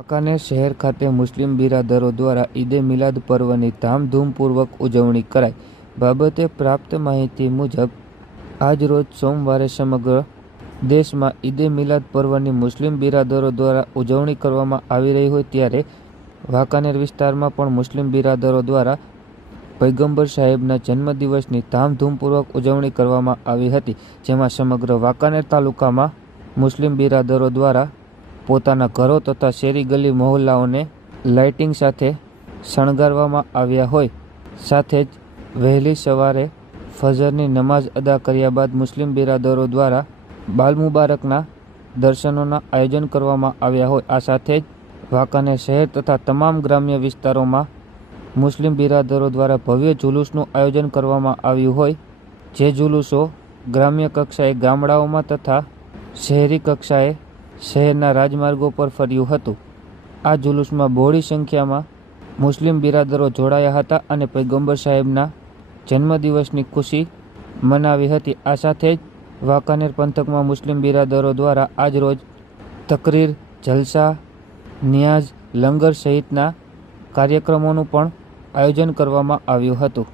વાંકાનેર શહેર ખાતે મુસ્લિમ બિરાદરો દ્વારા ઈદે મિલાદ પર્વની ધામધૂમપૂર્વક ઉજવણી કરાઈ. બાબતે પ્રાપ્ત માહિતી મુજબ આજ રોજ સોમવારે સમગ્ર દેશમાં ઈદે મિલાદ પર્વની મુસ્લિમ બિરાદરો દ્વારા ઉજવણી કરવામાં આવી રહી હોય ત્યારે વાંકાનેર વિસ્તારમાં પણ મુસ્લિમ બિરાદરો દ્વારા પયગંબર સાહેબના જન્મદિવસની ધામધૂમપૂર્વક ઉજવણી કરવામાં આવી હતી, જેમાં સમગ્ર વાંકાનેર તાલુકામાં મુસ્લિમ બિરાદરો દ્વારા પોતાના ઘરો તથા શેરી ગલી મહોલ્લાઓને લાઇટિંગ સાથે શણગારવામાં આવ્યા હોય. સાથે જ વહેલી સવારે ફજરની નમાઝ અદા કર્યા બાદ મુસ્લિમ બિરાદરો દ્વારા બાલ મુબારકના દર્શનોના આયોજન કરવામાં આવ્યા હોય. આ સાથે જ વાંકાનેર શહેર તથા તમામ ગ્રામ્ય વિસ્તારોમાં મુસ્લિમ બિરાદરો દ્વારા ભવ્ય જુલુસનું આયોજન કરવામાં આવ્યું હોય, જે જુલુસો ગ્રામ્ય કક્ષાએ ગામડાઓમાં તથા શહેરી કક્ષાએ શહેરના રાજમાર્ગો પર ફર્યું હતું. આ જુલુસમાં બહોળી સંખ્યામાં મુસ્લિમ બિરાદરો જોડાયા હતા અને પયગંબર સાહેબના જન્મદિવસની ખુશી મનાવી હતી. આ સાથે જ વાંકાનેર પંથકમાં મુસ્લિમ બિરાદરો દ્વારા આજ રોજ તકરીર, જલસા, નિયાઝ, લંગર સહિતના કાર્યક્રમોનું પણ આયોજન કરવામાં આવ્યું હતું.